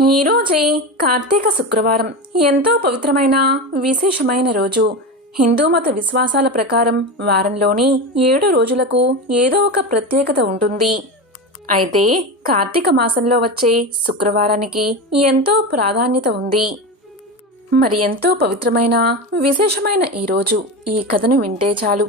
ఈరోజే కార్తీక శుక్రవారం. ఎంతో పవిత్రమైన విశేషమైన రోజు. హిందూ మత విశ్వాసాల ప్రకారం వారంలోని ఏడు రోజులకు ఏదో ఒక ప్రత్యేకత ఉంటుంది. అయితే కార్తీక మాసంలో వచ్చే శుక్రవారానికి ఎంతో ప్రాధాన్యత ఉంది. మరి ఎంతో పవిత్రమైన విశేషమైన ఈ రోజు ఈ కథను వింటే చాలు.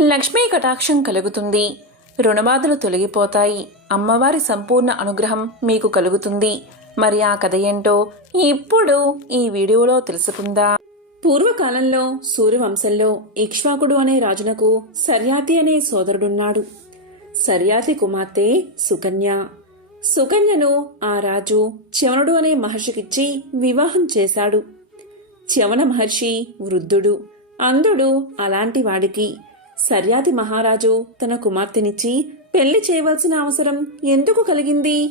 లక్ష్మీ కటాక్షం కలుగుతుంది. రుణబాధలు తొలగిపోతాయి. అమ్మవారి సంపూర్ణ అనుగ్రహం మీకు కలుగుతుంది. మరి ఆ కథ ఏంటో ఇప్పుడు ఈ వీడియోలో తెలుసుకుందా. పూర్వకాలంలో సూర్యవంశంలో ఇక్ష్వాకుడు అనే రాజునకు సర్యాతి అనే సోదరుడున్నాడు. సర్యాతి కుమార్తె సుకన్య. సుకన్యను ఆ రాజు చవనుడు అనే మహర్షికిచ్చి వివాహం చేశాడు. చవన మహర్షి వృద్ధుడు. అంధుడు అలాంటి వాడికి సర్యాతి మహారాజు తన కుమార్తెనిచ్చి పెళ్ళి చేయవలసిన అవసరం ఎందుకు కలిగింది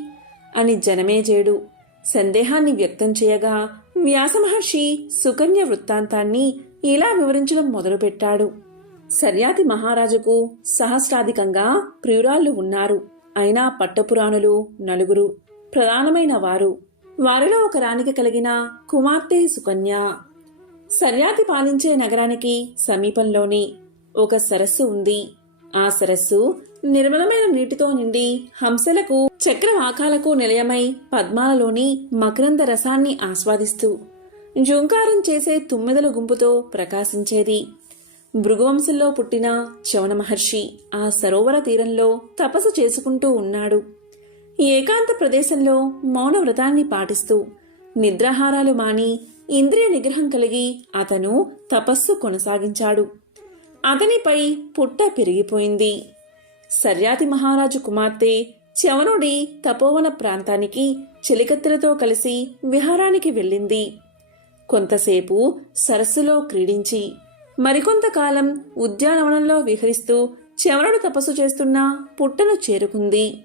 అని జనమేజేడు. సందేహాన్ని వ్యక్తం చేయగా వ్యాసమహర్షి సుకన్య వృత్తాంతాన్ని ఇలా వివరించడం మొదలుపెట్టాడు. సర్యాతి మహారాజుకు సహస్రాధికంగా ప్రియురాళ్ళు ఉన్నారు. అయినా పట్టపురాణులు నలుగురు ప్రధానమైన వారు. వారిలో ఒక రాణికి కలిగిన కుమార్తె సుకన్య. సర్యాతి పాలించే నగరానికి సమీపంలోనే ఒక సరస్సు ఉంది. ఆ సరస్సు నిర్మలమైన నీటితో నిండి హంసలకు చక్రవాకాలకు నిలయమై పద్మాలలోని మకరంద రసాన్ని ఆస్వాదిస్తూ జుంకారం చేసే తుమ్మెదల గుంపుతో ప్రకాశించేది. భృగువంశంలో పుట్టిన చవన మహర్షి ఆ సరోవర తీరంలో తపస్సు చేసుకుంటూ ఉన్నాడు. ఏకాంత ప్రదేశంలో మౌన వ్రతాన్ని పాటిస్తూ నిద్రాహారాలు మాని ఇంద్రియ నిగ్రహం కలిగి అతను తపస్సు కొనసాగించాడు. అతనిపై పుట్ట పెరిగిపోయింది. సర్యాతి మహారాజు కుమార్తె చవనుడి తపోవన ప్రాంతానికి చెలికత్తెలతో కలిసి విహారానికి వెళ్ళింది. కొంతసేపు సరస్సులో క్రీడించి మరికొంతకాలం ఉద్యానవనంలో విహరిస్తూ చవనుడు తపస్సు చేస్తున్న పుట్టను చేరుకుంది.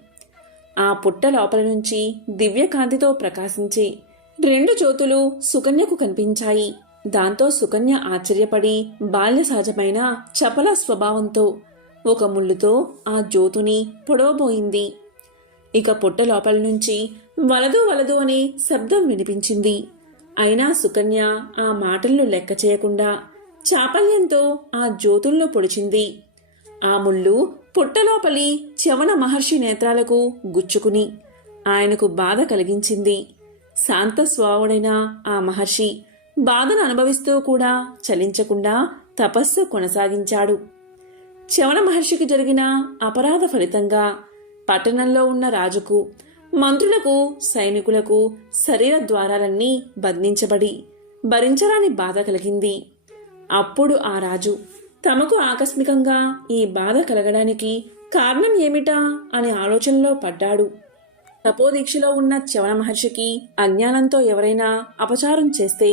ఆ పుట్ట లోపల నుంచి దివ్యకాంతితో ప్రకాశించి రెండు జ్యోతులు సుకన్యకు కనిపించాయి. దాంతో సుకన్య ఆశ్చర్యపడి బాల్య సహజమైన చపల స్వభావంతో ఒక ముళ్ళుతో ఆ జ్యోతుని పొడవబోయింది. ఇక పుట్ట లోపల నుంచి వలదు వలదు అనే శబ్దం వినిపించింది. అయినా సుకన్య ఆ మాటలను లెక్క చేయకుండా చాపల్యంతో ఆ జ్యోతుల్లో పొడిచింది. ఆ ముళ్ళు పుట్టలోపలి చవన మహర్షి నేత్రాలకు గుచ్చుకుని ఆయనకు బాధ కలిగించింది. శాంత స్వావుడైన ఆ మహర్షి బాధను అనుభవిస్తూ కూడా చలించకుండా తపస్సు కొనసాగించాడు. శవణ మహర్షికి జరిగిన అపరాధ ఫలితంగా పట్టణంలో ఉన్న రాజుకు మంత్రులకు సైనికులకు శరీర ద్వారాలన్నీ బంధించబడి భరించరాని బాధ కలిగింది. అప్పుడు ఆ రాజు తమకు ఆకస్మికంగా ఈ బాధ కలగడానికి కారణం ఏమిటా అనే ఆలోచనలో పడ్డాడు. తపోదీక్షలో ఉన్న చవన మహర్షికి అజ్ఞానంతో ఎవరైనా అపచారం చేస్తే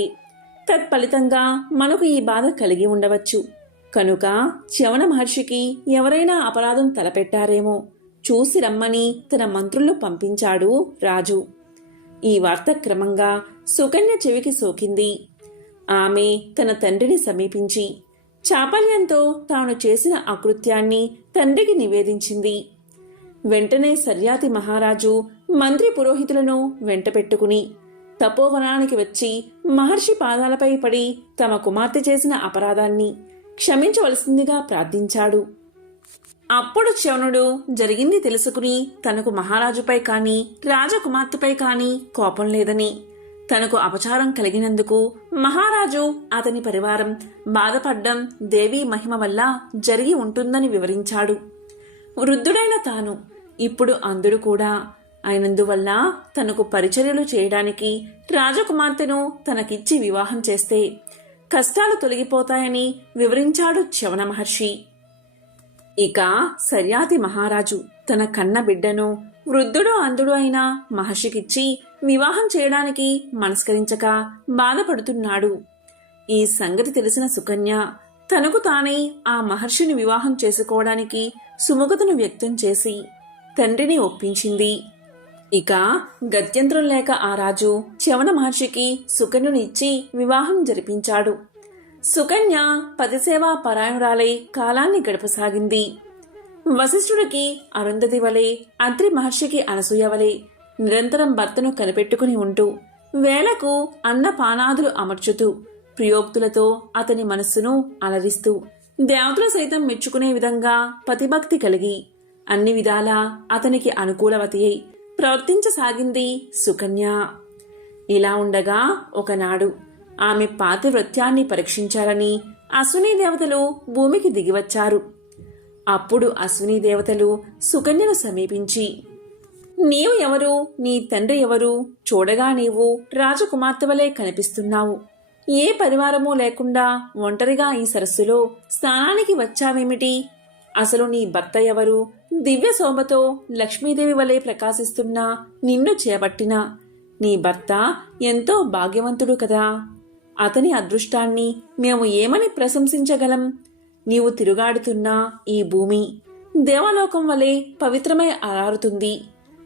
తత్ఫలితంగా మనకు ఈ బాధ కలిగి ఉండవచ్చు. కనుక చవన మహర్షికి ఎవరైనా అపరాధం తలపెట్టారేమో చూసి రమ్మని తన మంత్రులు పంపించాడు రాజు. ఈ వార్త క్రమంగా సుకన్య చెవికి సోకింది. ఆమె తన తండ్రిని సమీపించి చాపల్యంతో తాను చేసిన అకృత్యాన్ని తండ్రికి నివేదించింది. వెంటనే సర్యాతి మహారాజు మంత్రి పురోహితులను వెంట పెట్టుకుని తపోవనానికి వచ్చి మహర్షి పాదాలపై పడి తమ కుమార్తె చేసిన అపరాధాన్ని క్షమించవలసిందిగా ప్రార్థించాడు. అప్పుడు క్షవణుడు జరిగింది తెలుసుకుని తనకు మహారాజుపై కాని రాజకుమార్తెపై కాని కోపం లేదని. తనకు అపచారం కలిగినందుకు మహారాజు అతని పరివారం బాధపడ్డం దేవీ మహిమ వల్ల జరిగి ఉంటుందని వివరించాడు. వృద్ధుడైన తాను ఇప్పుడు అందుడు కూడా. అయినందువల్ల తనకు పరిచర్యలు చేయడానికి రాజకుమార్తెను తనకిచ్చి వివాహం చేస్తే కష్టాలు తొలగిపోతాయని వివరించాడు చవన మహర్షి. ఇక సర్యాతి మహారాజు తన కన్న బిడ్డను వృద్ధుడు అందుడు అయిన మహర్షికిచ్చి వివాహం చేయడానికి మనస్కరించక బాధపడుతున్నాడు. ఈ సంగతి తెలిసిన సుకన్య తనకు తానే ఆ మహర్షిని వివాహం చేసుకోవడానికి సుముఖతను వ్యక్తం చేసి తండ్రిని ఒప్పించింది. ఇక గత్యంతరం లేక ఆ రాజు చవన మహర్షికి సుకన్యునిచ్చి ఇచ్చి వివాహం జరిపించాడు. సుకన్య పదిసేవా పరాయణురాలై కాలాన్ని గడపసాగింది. వశిష్ఠుడికి అరుంధతి వలె అద్రి మహర్షికి అనసూయ వలె నిరంతరం భర్తను కనిపెట్టుకుని ఉంటూ వేళకు అన్నపానాదులు అమర్చుతూ ప్రియోక్తులతో అతని మనస్సును అలరిస్తూ దేవతలు సైతం మెచ్చుకునే విధంగా పతిభక్తి కలిగి అన్ని విధాలా అతనికి అనుకూలవతి అయి ప్రవర్తించసాగింది. సుకన్య ఇలా ఉండగా ఒకనాడు ఆమె పాతివృత్యాన్ని పరీక్షించాలని అశ్విని దేవతలు భూమికి దిగివచ్చారు. అప్పుడు అశ్విని దేవతలు సుకన్యను సమీపించి నీవు ఎవరు? నీ తండ్రి ఎవరు? చూడగా నీవు రాజకుమార్తెవలే కనిపిస్తున్నావు. ఏ పరివారమూ లేకుండా ఒంటరిగా ఈ సరస్సులో స్నానానికి వచ్చావేమిటి? అసలు నీ భర్త ఎవరు? దివ్య శోభతో లక్ష్మీదేవి వలె ప్రకాశిస్తున్నా నిన్ను చేపట్టిన నీ భర్త ఎంతో భాగ్యవంతుడు కదా. అతని అదృష్టాన్ని మేము ఏమని ప్రశంసించగలం? నీవు తిరుగాడుతున్నా ఈ భూమి దేవలోకం వలె పవిత్రమై అరారుతుంది.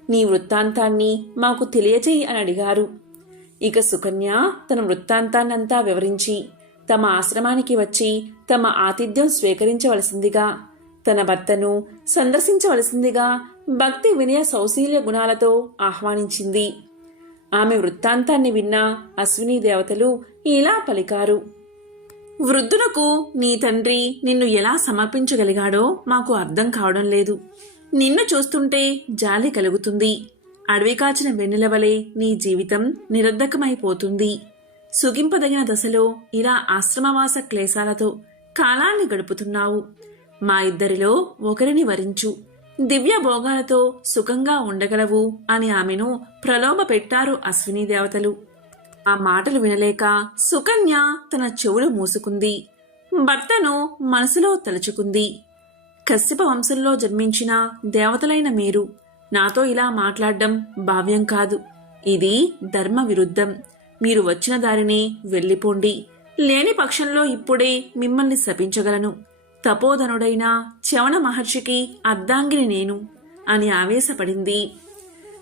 నీ వృత్తాంతాన్ని మాకు తెలియచేయి అని అడిగారు. ఇక సుకన్య తన వృత్తాంతాన్నంతా వివరించి తమ ఆశ్రమానికి వచ్చి తమ ఆతిథ్యం స్వీకరించవలసిందిగా తన భర్తను సందర్శించవలసిందిగా భక్తి వినయ సౌశీల్య గుణాలతో ఆహ్వానించింది. ఆమె వృత్తాంతాన్ని విన్న అశ్విని దేవతలు ఇలా పలికారు. వృద్ధునకు నీ తండ్రి నిన్ను ఎలా సమర్పించగలిగాడో మాకు అర్థం కావడం లేదు. నిన్ను చూస్తుంటే జాలి కలుగుతుంది. అడవి కాచిన వెన్నెల వలె నీ జీవితం నిరర్ధకమైపోతుంది. సుగింపదగిన దశలో ఇలా ఆశ్రమవాస క్లేశాలతో కాలాన్ని గడుపుతున్నావు. మా ఇద్దరిలో ఒకరిని వరించు. దివ్య భోగాలతో సుఖంగా ఉండగలవు అని ఆమెను ప్రలోభ పెట్టారు అశ్విని దేవతలు. ఆ మాటలు వినలేక సుకన్య తన చెవులు మూసుకుంది. భర్తను మనసులో తలుచుకుంది. కశ్యప వంశంలో జన్మించిన దేవతలైన మీరు. నాతో ఇలా మాట్లాడడం భావ్యం కాదు. ఇది ధర్మ విరుద్ధం. మీరు వచ్చిన దారిని వెళ్ళిపోండి. లేని పక్షంలో ఇప్పుడే మిమ్మల్ని శపించగలను. తపోధనుడైన చవణ మహర్షికి అర్ధాంగిని నేను అని ఆవేశపడింది.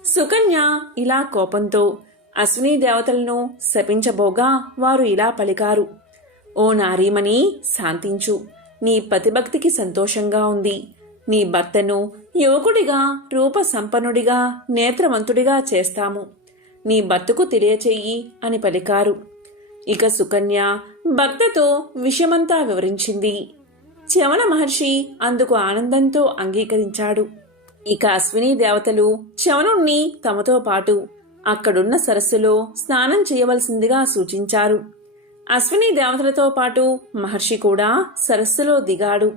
సుకన్య ఇలా కోపంతో అశ్విని దేవతలను శపించబోగా వారు ఇలా పలికారు. ఓ నారీమణి శాంతించు. నీ పతిభక్తికి సంతోషంగా ఉంది. నీ భర్తను యువకుడిగా రూప సంపన్నుడిగా నేత్రవంతుడిగా చేస్తాము. నీ భర్తకు తెలియచేయి అని పలికారు. ఇక సుకన్య భర్తతో విషయమంతా వివరించింది. చమణ మహర్షి అందుకు ఆనందంతో అంగీకరించాడు. ఇక అశ్విని దేవతలు చవనుణ్ణి తమతో పాటు అక్కడున్న సరస్సులో స్నానం చేయవలసిందిగా సూచించారు. అశ్విని దేవతలతో పాటు మహర్షి కూడా సరస్సులో దిగాడు.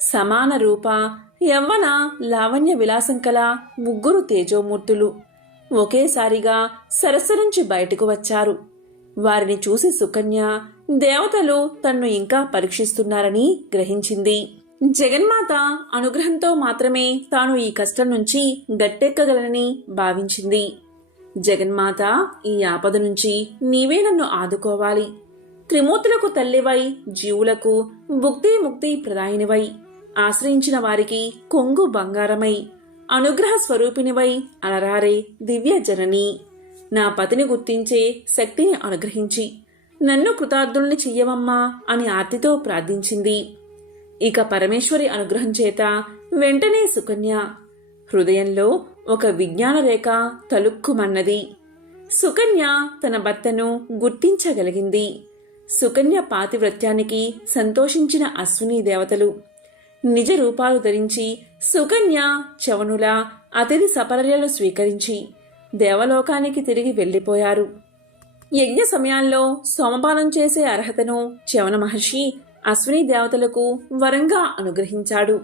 సమాన రూప యవ్వన లావణ్య విలాసం కల ముగ్గురు తేజోమూర్తులు ఒకేసారిగా సరస్సు నుంచి బయటకు వచ్చారు. వారిని చూసి సుకన్య దేవతలు తన్ను ఇంకా పరీక్షిస్తున్నారని గ్రహించింది. జగన్మాత అనుగ్రహంతో మాత్రమే తాను ఈ కష్టం నుంచి గట్టెక్కగలనని భావించింది. జగన్మాత ఈ ఆపద నుంచి నీవే నన్ను ఆదుకోవాలి. త్రిమూర్తులకు తల్లివై జీవులకు ముక్తి ముక్తి ప్రదాయినివై ఆశ్రయించిన వారికి కొంగు బంగారమై అనుగ్రహ స్వరూపినివై అలరారే దివ్య జనని. నా పతిని గుర్తించే శక్తిని అనుగ్రహించి నన్ను కృతార్థుల్ని చెయ్యవమ్మా అని ఆర్తితో ప్రార్థించింది. ఇక పరమేశ్వరి అనుగ్రహం చేత వెంటనే సుకన్య హృదయంలో ఒక విజ్ఞాన రేఖ తలుక్కుమన్నది. సుకన్య తన భర్తను గుర్తించగలిగింది. సుకన్య పాతివ్రత్యానికి సంతోషించిన అశ్విని దేవతలు నిజ రూపాలు ధరించి సుకన్య చవనుల అతిథి సపర్యలు స్వీకరించి దేవలోకానికి తిరిగి వెళ్ళిపోయారు. యజ్ఞ సమయాల్లో సోమపానం చేసే అర్హతను చవన మహర్షి అశ్విని దేవతలకు వరంగా అనుగ్రహించాడు.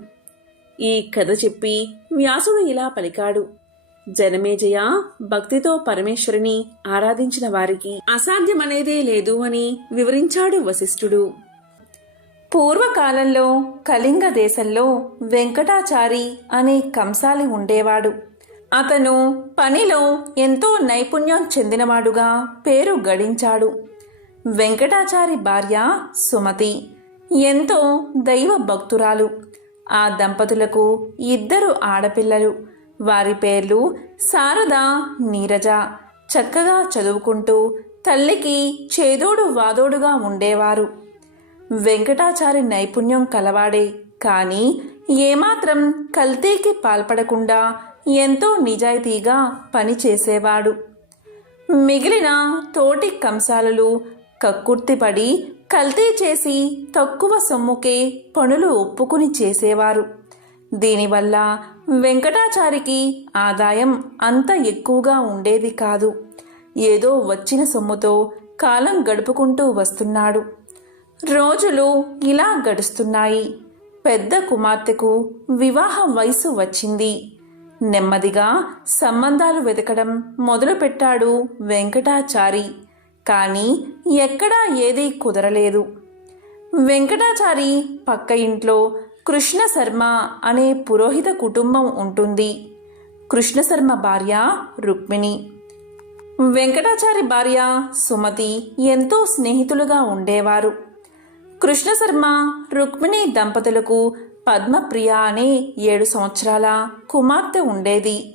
ఈ కథ చెప్పి వ్యాసుడు ఇలా పలికాడు. జనమేజయ భక్తితో పరమేశ్వరుని ఆరాధించిన వారికి అసాధ్యమనేదే లేదు అని వివరించాడు వశిష్ఠుడు. పూర్వకాలంలో కళింగ దేశంలో వెంకటాచారి అనే కంసాలి ఉండేవాడు. అతను పనిలో ఎంతో నైపుణ్యం చెందినవాడుగా పేరు గడించాడు. వెంకటాచారి భార్య సుమతి ఎంతో దైవ భక్తురాలు ఆ దంపతులకు ఇద్దరు ఆడపిల్లలు. వారి పేర్లు శారద నీరజ. చక్కగా చదువుకుంటూ తల్లికి చేదోడు వాదోడుగా ఉండేవారు. వెంకటాచారి నైపుణ్యం కలవాడే కానీ ఏమాత్రం కల్తీకి పాల్పడకుండా ఎంతో నిజాయితీగా పనిచేసేవాడు. మిగిలిన తోటి కంసాలలు కక్కుర్తిపడి కల్తీ చేసి తక్కువ సొమ్ముకే పనులు ఒప్పుకుని చేసేవారు. దీనివల్ల వెంకటాచారికి ఆదాయం అంత ఎక్కువగా ఉండేది కాదు. ఏదో వచ్చిన సొమ్ముతో కాలం గడుపుకుంటూ వస్తున్నాడు. రోజులు ఇలా గడుస్తున్నాయి. పెద్ద కుమార్తెకు వివాహ వయసు వచ్చింది. నెమ్మదిగా సంబంధాలు వెతకడం మొదలుపెట్టాడు వెంకటాచారి. కానీ ఎక్కడా ఏదీ కుదరలేదు. వెంకటాచారి పక్క ఇంట్లో కృష్ణ శర్మ అనే పురోహిత కుటుంబం ఉంటుంది. కృష్ణ శర్మ భార్య రుక్మిణి. వెంకటాచారి భార్య సుమతి ఎంతో స్నేహితులుగా ఉండేవారు. కృష్ణ శర్మ రుక్మిణి దంపతులకు పద్మప్రియ అనే ఏడు సంవత్సరాల కుమార్తె ఉండేది.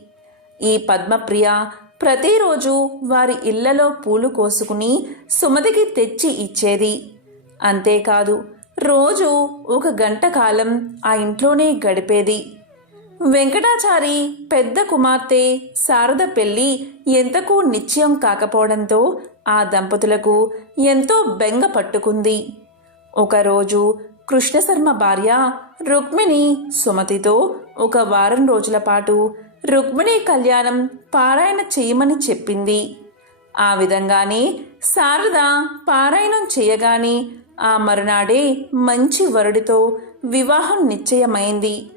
ఈ పద్మప్రియ ప్రతిరోజు వారి ఇళ్ళలో పూలు కోసుకుని సుమతికి తెచ్చి ఇచ్చేది. అంతేకాదు రోజు ఒక గంట కాలం ఆ ఇంట్లోనే గడిపేది. వెంకటాచారి పెద్ద కుమార్తె శారద పెళ్ళి ఎంతకు నిశ్చయం కాకపోవడంతో ఆ దంపతులకు ఎంతో బెంగ పట్టుకుంది. ఒకరోజు కృష్ణశర్మ భార్య రుక్మిణి సుమతితో ఒక వారం రోజుల పాటు రుక్మిణి కళ్యాణం పారాయణ చేయమని చెప్పింది. ఆ విధంగానే శారద పారాయణం చేయగానే ఆ మరునాడే మంచి వరుడితో వివాహం నిశ్చయమైంది.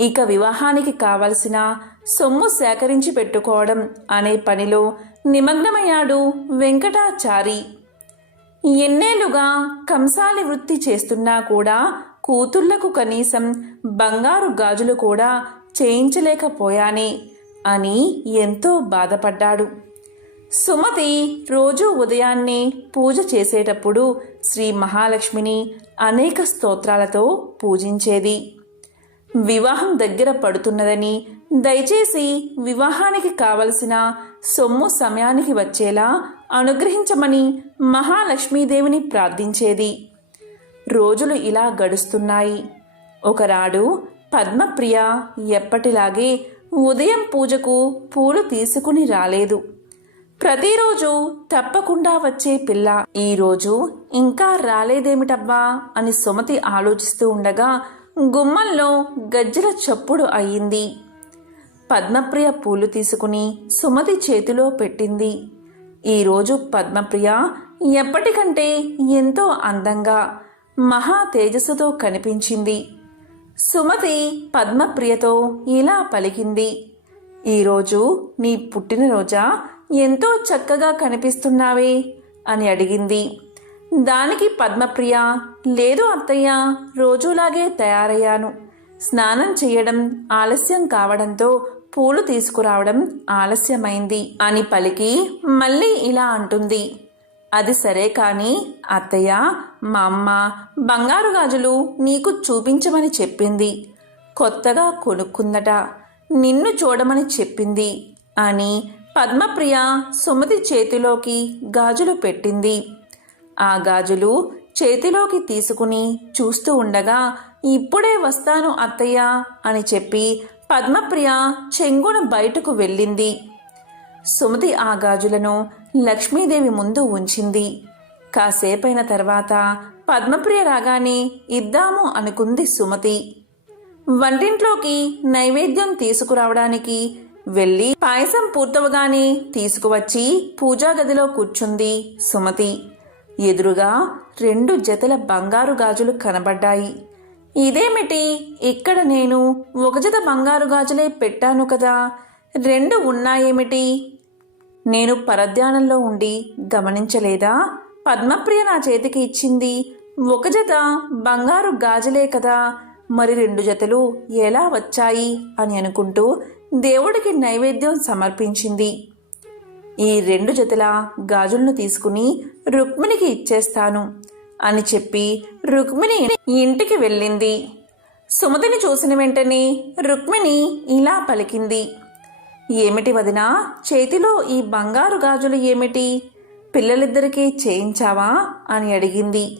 ఇక వివాహానికి కావలసిన సొమ్ము సేకరించి పెట్టుకోవడం అనే పనిలో నిమగ్నమయ్యాడు వెంకటాచారి. ఎన్నేళ్ళుగా కంసాలి వృత్తి చేస్తున్నా కూడా కూతుళ్ళకు కనీసం బంగారు గాజులు కూడా చేయించలేకపోయానే అని ఎంతో బాధపడ్డాడు. సుమతి రోజూ ఉదయాన్నే పూజ చేసేటప్పుడు శ్రీ మహాలక్ష్మిని అనేక స్తోత్రాలతో పూజించేది. వివాహం దగ్గర పడుతున్నదని దయచేసి వివాహానికి కావలసిన సొమ్ము సమయానికి వచ్చేలా అనుగ్రహించమని మహాలక్ష్మీదేవిని ప్రార్థించేది. రోజులు ఇలా గడుస్తున్నాయి. ఒకనాడు పద్మప్రియ ఎప్పటిలాగే ఉదయం పూజకు పూలు తీసుకుని రాలేదు. ప్రతిరోజు తప్పకుండా వచ్చే పిల్ల. ఈరోజు ఇంకా రాలేదేమిటబ్బా అని సుమతి ఆలోచిస్తూ ఉండగా గుమ్మంలో గజ్జల చప్పుడు అయింది. పద్మప్రియ పూలు తీసుకుని సుమతి చేతిలో పెట్టింది. ఈరోజు పద్మప్రియ ఎప్పటికంటే ఎంతో అందంగా మహా తేజస్సుతో కనిపించింది. సుమతి పద్మప్రియతో ఇలా పలికింది. ఈరోజు నీ పుట్టినరోజా ఎంతో చక్కగా కనిపిస్తున్నావే? అని అడిగింది. దానికి పద్మప్రియ లేదు అత్తయ్య రోజులాగే తయారయ్యాను. స్నానం చేయడం ఆలస్యం కావడంతో పూలు తీసుకురావడం ఆలస్యమైంది అని పలికి మళ్ళీ ఇలా అంటుంది. అది సరే కానీ అత్తయ్య మా అమ్మ బంగారు గాజులు నీకు చూపించమని చెప్పింది. కొత్తగా కొనుక్కుందట. నిన్ను చూడమని చెప్పింది అని పద్మప్రియ సుమతి చేతిలోకి గాజులు పెట్టింది. ఆ గాజులు చేతిలోకి తీసుకుని చూస్తూ ఉండగా ఇప్పుడే వస్తాను అత్తయ్య అని చెప్పి పద్మప్రియ చెంగున బయటకు వెళ్ళింది. సుమతి ఆ గాజులను లక్ష్మీదేవి ముందు ఉంచింది. కాసేపైన తర్వాత పద్మప్రియ రాగానే ఇద్దాము అనుకుంది సుమతి. వంటింట్లోకి నైవేద్యం తీసుకురావడానికి వెళ్ళి పాయసం పూర్తవగానే తీసుకువచ్చి పూజా గదిలో కూర్చుంది సుమతి. ఎదురుగా రెండు జతల బంగారు గాజులు కనబడ్డాయి. ఇదేమిటి? ఇక్కడ నేను ఒక జత బంగారు గాజులే పెట్టాను కదా. రెండు ఉన్నాయేమిటి? నేను పరధ్యానంలో ఉండి గమనించలేదా? పద్మప్రియ నా చేతికి ఇచ్చింది. ఒక జత బంగారు గాజులే కదా. మరి రెండు జతలు ఎలా వచ్చాయి అని అనుకుంటూ దేవుడికి నైవేద్యం సమర్పించింది. ఈ రెండు జతల గాజులను తీసుకుని రుక్మిణికి ఇచ్చేస్తాను అని చెప్పి రుక్మిణి ఇంటికి వెళ్ళింది. సుమతిని చూసిన వెంటనే రుక్మిణి ఇలా పలికింది. ఏమిటి వదినా? చేతిలో ఈ బంగారు గాజులు ఏమిటి? పిల్లలిద్దరికీ చేయించావా? అని అడిగింది.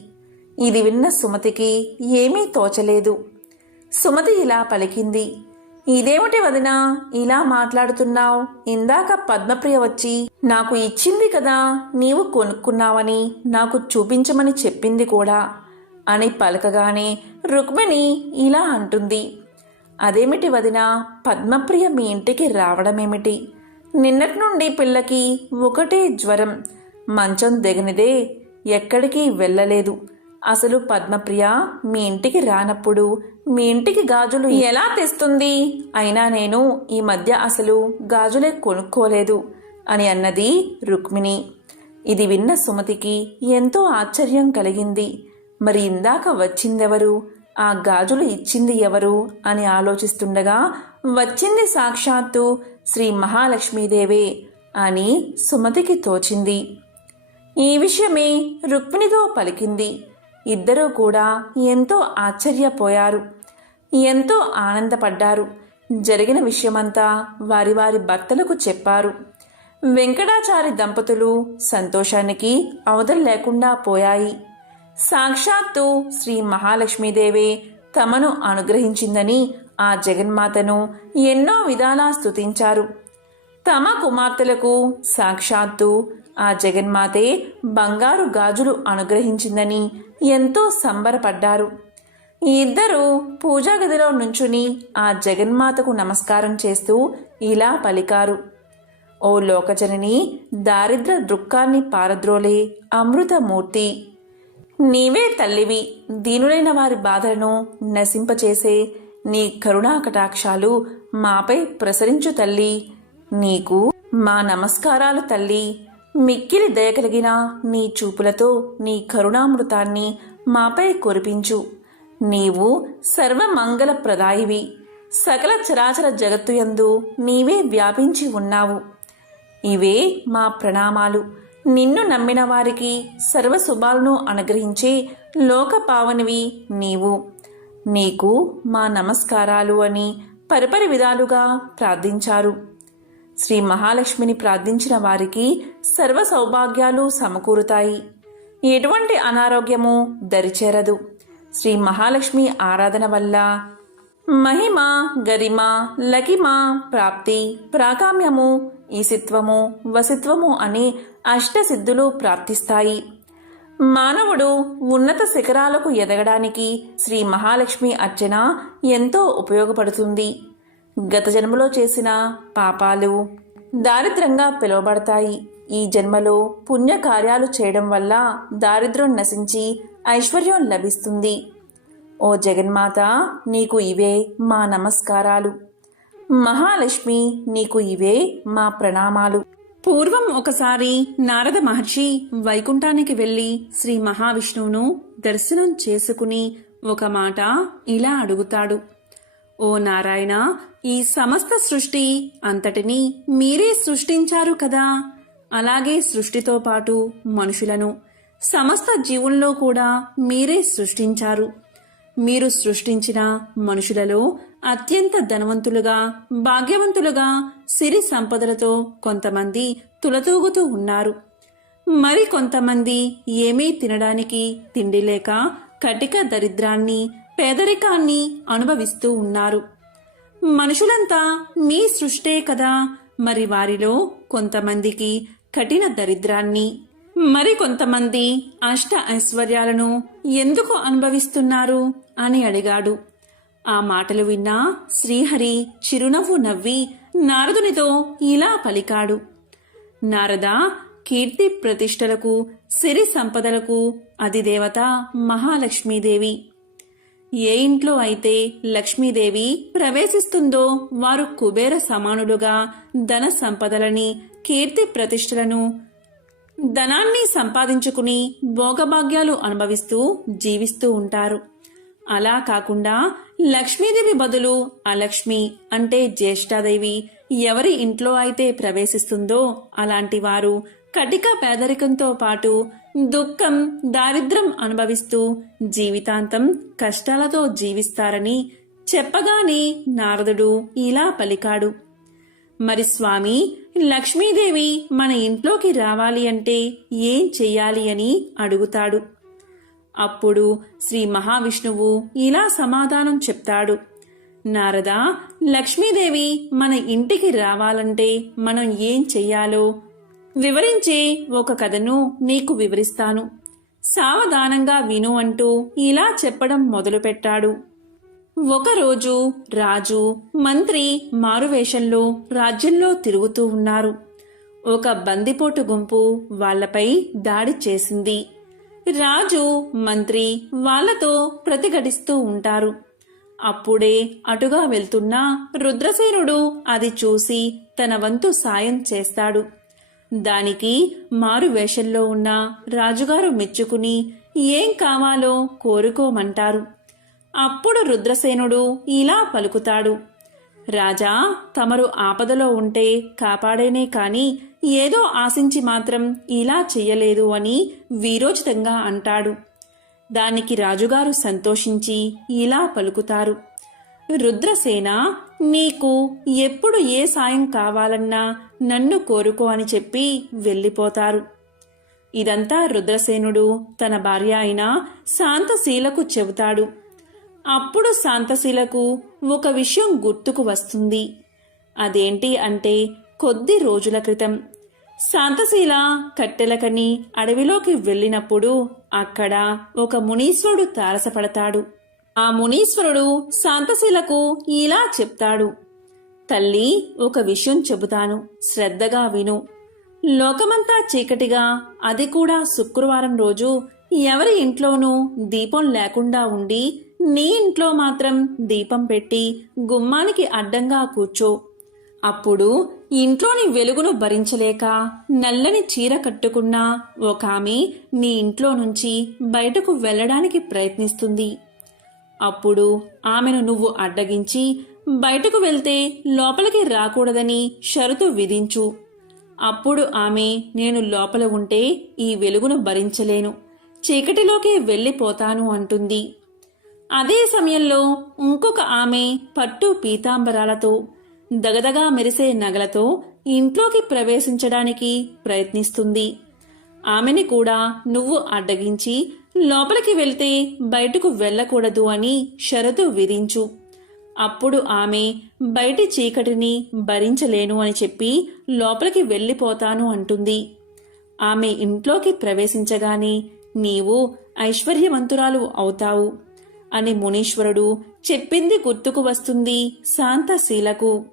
ఇది విన్న సుమతికి ఏమీ తోచలేదు. సుమతి ఇలా పలికింది. ఇదేమిటి వదినా? ఇలా మాట్లాడుతున్నావు. ఇందాక పద్మప్రియ వచ్చి నాకు ఇచ్చింది కదా నీవు కొనుక్కున్నావని నాకు చూపించమని చెప్పింది కూడా అని పలకగానే రుక్మిణి ఇలా అంటుంది. అదేమిటి వదిన? పద్మప్రియ మీ ఇంటికి రావడమేమిటి? నిన్నటి నుండి పిల్లకి ఒకటే జ్వరం. మంచం దిగనిదే ఎక్కడికి వెళ్ళలేదు. అసలు పద్మప్రియ మీ ఇంటికి రానప్పుడు మీ ఇంటికి గాజులు ఎలా తెస్తుంది? అయినా నేను ఈ మధ్య అసలు గాజులే కొనుక్కోలేదు అని అన్నది రుక్మిణి. ఇది విన్న సుమతికి ఎంతో ఆశ్చర్యం కలిగింది. మరి ఇందాక వచ్చిందెవరు? ఆ గాజులు ఇచ్చింది ఎవరు అని ఆలోచిస్తుండగా వచ్చింది సాక్షాత్తు శ్రీ మహాలక్ష్మీదేవే అని సుమతికి తోచింది. ఈ విషయమే రుక్మిణితో పలికింది. ఇద్దరూ కూడా ఎంతో ఆశ్చర్యపోయారు. ఎంతో ఆనందపడ్డారు. జరిగిన విషయమంతా వారి వారి భర్తలకు చెప్పారు. వెంకటాచారి దంపతులు సంతోషానికి అవధులు లేకుండా పోయాయి. సాక్షాత్తు శ్రీ మహాలక్ష్మీదేవే తమను అనుగ్రహించిందని ఆ జగన్మాతను ఎన్నో విధాలా స్తుతించారు. తమ కుమార్తెలకు సాక్షాత్తు ఆ జగన్మాతే బంగారు గాజులు అనుగ్రహించిందని ఎంతో సంబరపడ్డారు. ఈ ఇద్దరు పూజా గదిలో నుంచుని ఆ జగన్మాతకు నమస్కారం చేస్తూ ఇలా పలికారు. ఓ లోకజనని దారిద్ర దృక్కాన్ని పారద్రోలే అమృతమూర్తి. నీవే తల్లివి దీనులైన వారి బాధలను నశింపచేసే నీ కరుణా కటాక్షాలు మాపై ప్రసరించు తల్లి. నీకు మా నమస్కారాలు తల్లి. మిక్కిలి దయకలిగిన నీ చూపులతో నీ కరుణామృతాన్ని మాపై కురిపించు. నీవు సర్వమంగళ ప్రదాయివి సకల చరాచర జగత్తు యందు నీవే వ్యాపించి ఉన్నావు. ఇవే మా ప్రణామాలు. నిన్ను నమ్మిన వారికి సర్వశుభాలను అనుగ్రహించే లోక పావనివి నీవు. నీకు మా నమస్కారాలు అని పరిపరి విధాలుగా ప్రార్థించారు. శ్రీ మహాలక్ష్మిని ప్రార్థించిన వారికి సర్వ సౌభాగ్యాలు సమకూరుతాయి. ఎటువంటి అనారోగ్యము దరిచేరదు. శ్రీ మహాలక్ష్మి ఆరాధన వల్ల మహిమ గరిమ లకిమ ప్రాప్తి ప్రాకామ్యము ఈసిత్వము వసిత్వము అనే అష్టసిద్ధులు ప్రాప్తిస్తాయి మానవుడు ఉన్నత శిఖరాలకు ఎదగడానికి శ్రీ మహాలక్ష్మి అర్చన ఎంతో ఉపయోగపడుతుంది. గత జన్మలో చేసిన పాపాలు దారిద్రంగా పిలువబడతాయి. ఈ జన్మలో పుణ్యకార్యాలు చేయడం వల్ల దారిద్ర్యం నశించి ఐశ్వర్యం లభిస్తుంది. ఓ జగన్మాత నీకు ఇవే మా నమస్కారాలు. మహాలక్ష్మి నీకు ఇవే మా ప్రణామాలు. పూర్వం ఒకసారి నారద మహర్షి వైకుంఠానికి వెళ్ళి శ్రీ మహావిష్ణువును దర్శనం చేసుకుని ఒక మాట ఇలా అడుగుతాడు. ఓ నారాయణ ఈ సమస్త సృష్టి అంతటినీ మీరే సృష్టించారు కదా? అలాగే సృష్టితో పాటు మనుషులను సమస్త జీవుల్లో కూడా మీరే సృష్టించారు. మీరు సృష్టించిన మనుషులలో అత్యంత ధనవంతులుగా భాగ్యవంతులుగా సిరి సంపదలతో కొంతమంది తులతూగుతూ ఉన్నారు. మరి కొంతమంది ఏమీ తినడానికి తిండి లేక కటిక దరిద్రాన్ని పేదరికాన్ని అనుభవిస్తూ ఉన్నారు. మనుషులంతా మీ సృష్టే కదా. మరి వారిలో కొంతమందికి కఠిన దరిద్రాన్ని మరి కొంతమంది అష్ట ఐశ్వర్యాలను ఎందుకు అనుభవిస్తున్నారు అని అడిగాడు. ఆ మాటలు విన్న శ్రీహరి చిరునవ్వు నవ్వి నారదునితో ఇలా పలికాడు. నారద కీర్తి ప్రతిష్టలకు సిరి సంపదలకు అధిదేవత మహాలక్ష్మీదేవి. ఏ ఇంట్లో అయితే లక్ష్మీదేవి ప్రవేశిస్తుందో వారు కుబేర సమానులుగా ధన సంపదలని కీర్తి ప్రతిష్టలను ధనాన్ని సంపాదించుకుని భోగభాగ్యాలు అనుభవిస్తూ జీవిస్తూ ఉంటారు. అలా కాకుండా లక్ష్మీదేవి బదులు అలక్ష్మి అంటే జ్యేష్ఠాదేవి ఎవరి ఇంట్లో అయితే ప్రవేశిస్తుందో అలాంటి వారు కటిక పేదరికంతో పాటు దుఃఖం దారిద్రం అనుభవిస్తూ జీవితాంతం కష్టాలతో జీవిస్తారని చెప్పగానే నారదుడు ఇలా పలికాడు. మరి స్వామి లక్ష్మీదేవి మన ఇంట్లోకి రావాలి అంటే ఏం చెయ్యాలి అని అడుగుతాడు. అప్పుడు శ్రీ మహావిష్ణువు ఇలా సమాధానం చెప్తాడు. నారదా లక్ష్మీదేవి మన ఇంటికి రావాలంటే మనం ఏం చెయ్యాలో? వివరించే ఒక కథను నీకు వివరిస్తాను. సావధానంగా విను అంటూ ఇలా చెప్పడం మొదలుపెట్టాడు. ఒకరోజు రాజు మంత్రి మారువేషంలో రాజ్యంలో తిరుగుతూ ఉన్నారు. ఒక బందిపోటు గుంపు వాళ్ళపై దాడి చేసింది. రాజు మంత్రి వాళ్ళతో ప్రతిఘటిస్తూ ఉంటారు. అప్పుడే అటుగా వెళ్తున్న రుద్రసేనుడు అది చూసి తన వంతు సాయం చేస్తాడు. దానికి మారు వేషంలో ఉన్న రాజుగారు మెచ్చుకుని ఏం కావాలో కోరుకోమంటారు. అప్పుడు రుద్రసేనుడు ఇలా పలుకుతాడు. రాజా తమరు ఆపదలో ఉంటే కాపాడేనే కాని ఏదో ఆశించి మాత్రం ఇలా చెయ్యలేదు అని వీరోచితంగా అంటాడు. దానికి రాజుగారు సంతోషించి ఇలా పలుకుతారు. రుద్రసేన నీకు ఎప్పుడు ఏ సాయం కావాలన్నా నన్ను కోరుకో అని చెప్పి వెళ్ళిపోతారు. ఇదంతా రుద్రసేనుడు తన భార్య అయిన శాంతశీలకు చెబుతాడు. అప్పుడు శాంతశీలకు ఒక విషయం గుర్తుకు వస్తుంది. అదేంటి అంటే కొద్ది రోజుల క్రితం శాంతశీల కట్టెలకని అడవిలోకి వెళ్ళినప్పుడు అక్కడ ఒక మునీశ్వరుడు తారసపడతాడు. ఆ మునీశ్వరుడు శాంతశీలకు ఇలా చెప్తాడు. తల్లి ఒక విషయం చెబుతాను. శ్రద్ధగా విను. లోకమంతా చీకటిగా అది కూడా శుక్రవారం రోజు. ఎవరి ఇంట్లోనూ దీపం లేకుండా ఉండి నీ ఇంట్లో మాత్రం దీపం పెట్టి గుమ్మానికి అడ్డంగా కూర్చో. అప్పుడు ఇంట్లోని వెలుగును భరించలేక నల్లని చీర కట్టుకున్న ఒక ఆమె నీ ఇంట్లో నుంచి బయటకు వెళ్ళడానికి ప్రయత్నిస్తుంది. అప్పుడు ఆమెను నువ్వు అడ్డగించి బయటకు వెళ్తే లోపలికి రాకూడదని షరతు విధించు. అప్పుడు ఆమె నేను లోపల ఉంటే ఈ వెలుగును భరించలేను. చీకటిలోకి వెళ్ళిపోతాను అంటుంది. అదే సమయంలో ఇంకొక ఆమె పట్టు పీతాంబరాలతో దగదగా మెరిసే నగలతో ఇంట్లోకి ప్రవేశించడానికి ప్రయత్నిస్తుంది. ఆమెని కూడా నువ్వు అడ్డగించి లోపలికి వెళ్తే బయటకు వెళ్ళకూడదు అని షరతు విధించు. అప్పుడు ఆమె బయటి చీకటిని భరించలేను అని చెప్పి లోపలికి వెళ్ళిపోతాను అంటుంది. ఆమె ఇంట్లోకి ప్రవేశించగానే నీవు ఐశ్వర్యవంతురాలు అవుతావు అని మునీశ్వరుడు చెప్పింది గుర్తుకు వస్తుంది శాంతశీలకు.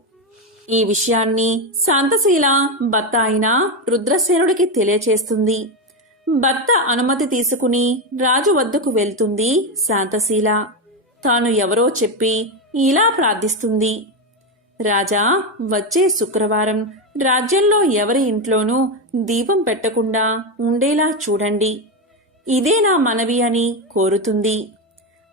ఈ విషయాన్ని శాంతశీల భర్త అయిన రుద్రసేనుడికి తెలియచేస్తుంది. భర్త అనుమతి తీసుకుని రాజు వద్దకు వెళ్తుంది శాంతశీల. తాను ఎవరో చెప్పి ఇలా ప్రార్థిస్తుంది. రాజా వచ్చే శుక్రవారం రాజ్యంలో ఎవరి ఇంట్లోనూ దీపం పెట్టకుండా ఉండేలా చూడండి. ఇదే నా మనవి అని కోరుతుంది.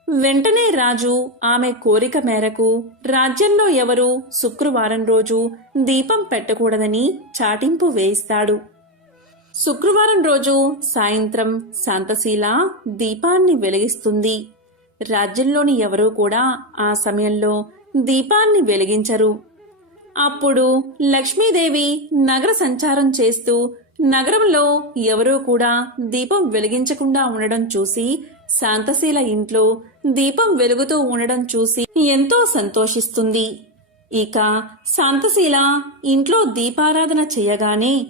వెంటనే రాజు ఆమె కోరిక మేరకు రాజ్యంలో ఎవరు శుక్రవారం రోజు దీపం పెట్టకూడదని చాటింపు వేయిస్తాడు. శుక్రవారం రోజు సాయంత్రం శాంతశీల దీపాన్ని వెలిగిస్తుంది. రాజ్యంలోని ఎవరూ కూడా ఆ సమయంలో దీపాన్ని వెలిగించరు. అప్పుడు లక్ష్మీదేవి నగర సంచారం చేస్తూ నగరంలో ఎవరూ కూడా దీపం వెలిగించకుండా ఉండడం చూసి శాంతశీల ఇంట్లో దీపం వెలుగుతూ ఉండడం చూసి ఎంతో సంతోషిస్తుంది. ఇక శాంతశీల ఇంట్లో దీపారాధన చేయగానే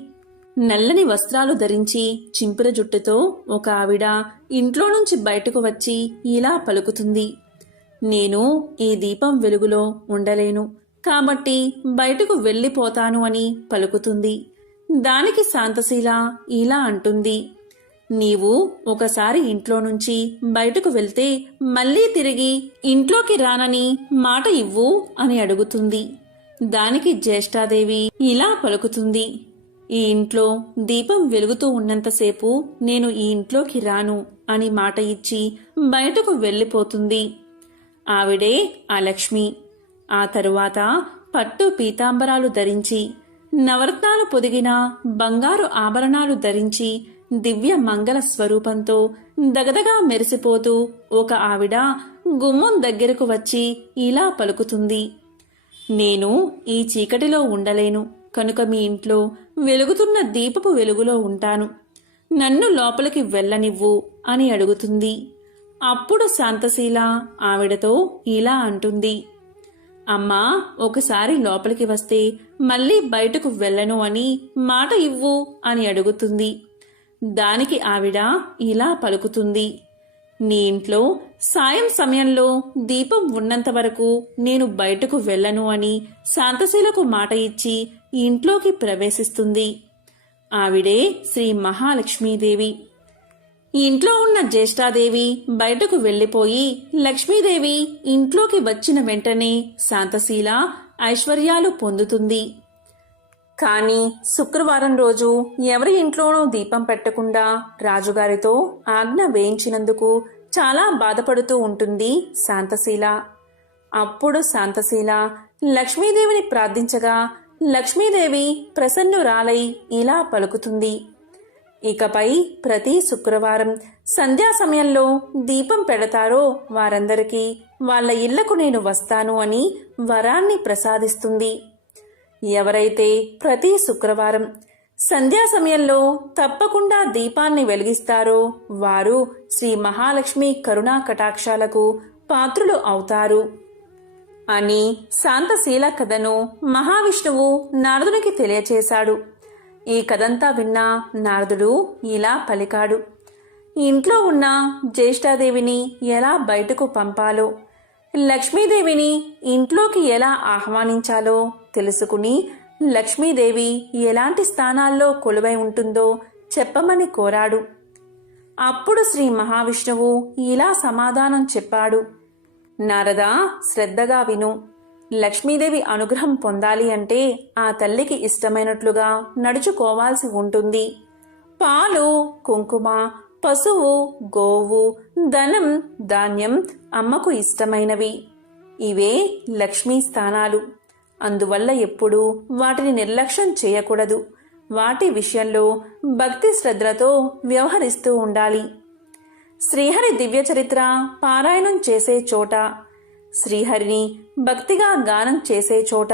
నల్లని వస్త్రాలు ధరించి చింపిన జుట్టుతో ఒక ఆవిడ ఇంట్లో నుంచి బయటకు వచ్చి ఇలా పలుకుతుంది. నేను ఈ దీపం వెలుగులో ఉండలేను. కాబట్టి బయటకు వెళ్ళిపోతాను అని పలుకుతుంది. దానికి శాంతశీల ఇలా అంటుంది. నీవు ఒకసారి ఇంట్లో నుంచి బయటకు వెళ్తే మళ్ళీ తిరిగి ఇంట్లోకి రానని మాట ఇవ్వు అని అడుగుతుంది. దానికి జ్యేష్ఠాదేవి ఇలా పలుకుతుంది. ఈ ఇంట్లో దీపం వెలుగుతూ ఉన్నంతసేపు నేను ఈ ఇంట్లోకి రాను అని మాట ఇచ్చి బయటకు వెళ్ళిపోతుంది. ఆవిడే ఆ లక్ష్మి. ఆ తరువాత పట్టు పీతాంబరాలు ధరించి నవరత్నాలు పొదిగిన బంగారు ఆభరణాలు ధరించి దివ్య మంగళ స్వరూపంతో దగదగా మెరిసిపోతూ ఒక ఆవిడ గుమ్మం దగ్గరకు వచ్చి ఇలా పలుకుతుంది. నేను ఈ చీకటిలో ఉండలేను. కనుక మీ ఇంట్లో వెలుగుతున్న దీపపు వెలుగులో ఉంటాను. నన్ను లోపలికి వెళ్ళనివ్వు అని అడుగుతుంది. అప్పుడు శాంతశీల ఆవిడతో ఇలా అంటుంది. అమ్మా ఒకసారి లోపలికి వస్తే మళ్ళీ బయటకు వెళ్ళను అని మాట ఇవ్వు అని అడుగుతుంది. దానికి ఆవిడ ఇలా పలుకుతుంది. నీ ఇంట్లో సాయం సమయంలో దీపం ఉన్నంత వరకు నేను బయటకు వెళ్ళను అని శాంతశీలకు మాట ఇచ్చి ఇంట్లోకి ప్రవేశిస్తుంది. ఆవిడే శ్రీ మహాలక్ష్మీదేవి. ఇంట్లో ఉన్న జ్యేష్ఠాదేవి బయటకు వెళ్ళిపోయి లక్ష్మీదేవి ఇంట్లోకి వచ్చిన వెంటనే శాంతశీల ఐశ్వర్యాలు పొందుతుంది. కానీ శుక్రవారం రోజు ఎవరి ఇంట్లోనూ దీపం పెట్టకుండా రాజుగారితో ఆజ్ఞ వేయించినందుకు చాలా బాధపడుతూ ఉంటుంది శాంతశీల. అప్పుడు శాంతశీల లక్ష్మీదేవిని ప్రార్థించగా లక్ష్మీదేవి ప్రసన్నురాలై ఇలా పలుకుతుంది. ఇకపై ప్రతి శుక్రవారం సంధ్యా సమయంలో దీపం పెడతారో వారందరికీ వాళ్ళ ఇళ్ళకు నేను వస్తాను అని వరాన్ని ప్రసాదిస్తుంది. ఎవరైతే ప్రతి శుక్రవారం సంధ్యా సమయంలో తప్పకుండా దీపాన్ని వెలిగిస్తారో వారు శ్రీ మహాలక్ష్మి కరుణా కటాక్షాలకు పాత్రులు అవుతారు. అని శాంతశీల కథను మహావిష్ణువు నారదునికి తెలియచేశాడు. ఈ కథంతా విన్న నారదుడు ఇలా పలికాడు. ఇంట్లో ఉన్న జ్యేష్ఠాదేవిని ఎలా బయటకు పంపాలో లక్ష్మీదేవిని ఇంట్లోకి ఎలా ఆహ్వానించాలో తెలుసుకుని లక్ష్మీదేవి ఎలాంటి స్థానాల్లో కొలువై ఉంటుందో చెప్పమని కోరాడు. అప్పుడు శ్రీ మహావిష్ణువు ఇలా సమాధానం చెప్పాడు. నారదా శ్రద్ధగా విను. లక్ష్మీదేవి అనుగ్రహం పొందాలి అంటే ఆ తల్లికి ఇష్టమైనట్లుగా నడుచుకోవాల్సి ఉంటుంది. పాలు కుంకుమ పశువు గోవు ధనం ధాన్యం అమ్మకు ఇష్టమైనవి. ఇవే లక్ష్మీ స్థానాలు. అందువల్ల ఎప్పుడూ వాటిని నిర్లక్ష్యం చేయకూడదు. వాటి విషయంలో భక్తి శ్రద్ధలతో వ్యవహరిస్తూ ఉండాలి. శ్రీహరి దివ్య చరిత్ర పారాయణం చేసే చోట శ్రీహరిని భక్తిగా గానం చేసే చోట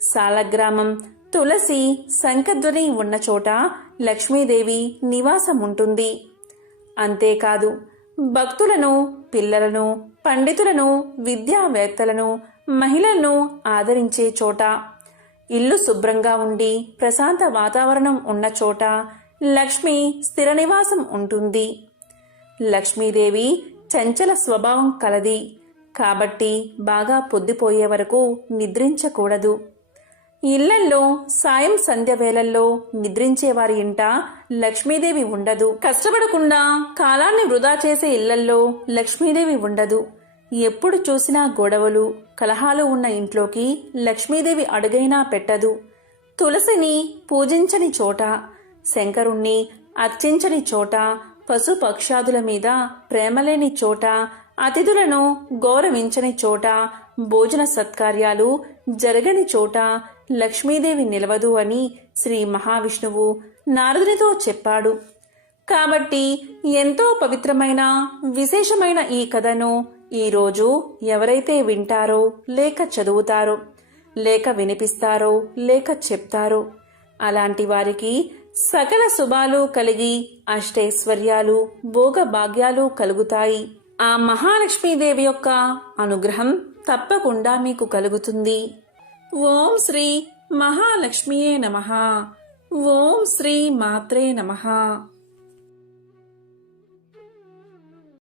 సాలగ్రామం తులసి శంఖధ్వని ఉన్న చోట లక్ష్మీదేవి నివాసం ఉంటుంది. అంతేకాదు భక్తులను పిల్లలను పండితులను విద్యావేత్తలను మహిళలను ఆదరించే చోట ఇల్లు శుభ్రంగా ఉండి ప్రశాంత వాతావరణం ఉన్న చోట లక్ష్మి స్థిర నివాసం ఉంటుంది. లక్ష్మీదేవి చంచల స్వభావం కలది. కాబట్టి బాగా పొద్దుపోయే వరకు నిద్రించకూడదు. ఇళ్ళల్లో సాయం సంధ్య వేళల్లో నిద్రించే వారి ఇంట లక్ష్మీదేవి ఉండదు. కష్టపడకుండా కాలాన్ని వృధా చేసే ఇళ్ళల్లో లక్ష్మీదేవి ఉండదు. ఎప్పుడు చూసినా గొడవలు కలహాలు ఉన్న ఇంట్లోకి లక్ష్మీదేవి అడుగైనా పెట్టదు. తులసిని పూజించని చోట శంకరుణ్ణి అర్చించని చోట పశుపక్షాదుల మీద ప్రేమలేని చోట అతిథులను గౌరవించని చోట భోజన సత్కార్యాలు జరగని చోట లక్ష్మీదేవి నిలవదు అని శ్రీ మహావిష్ణువు నారదునితో చెప్పాడు. కాబట్టి ఎంతో పవిత్రమైన విశేషమైన ఈ కథను ఈరోజు ఎవరైతే వింటారో లేక చదువుతారో లేక వినిపిస్తారో లేక చెప్తారో అలాంటి వారికి సకల శుభాలు కలిగి అష్టైశ్వర్యాలు భోగ భాగ్యాలు కలుగుతాయి. ఆ మహాలక్ష్మీదేవి యొక్క అనుగ్రహం తప్పకుండా మీకు కలుగుతుంది. ఓం శ్రీ మహాలక్ష్మియే నమ. ఓం శ్రీ మాత్రే నమః.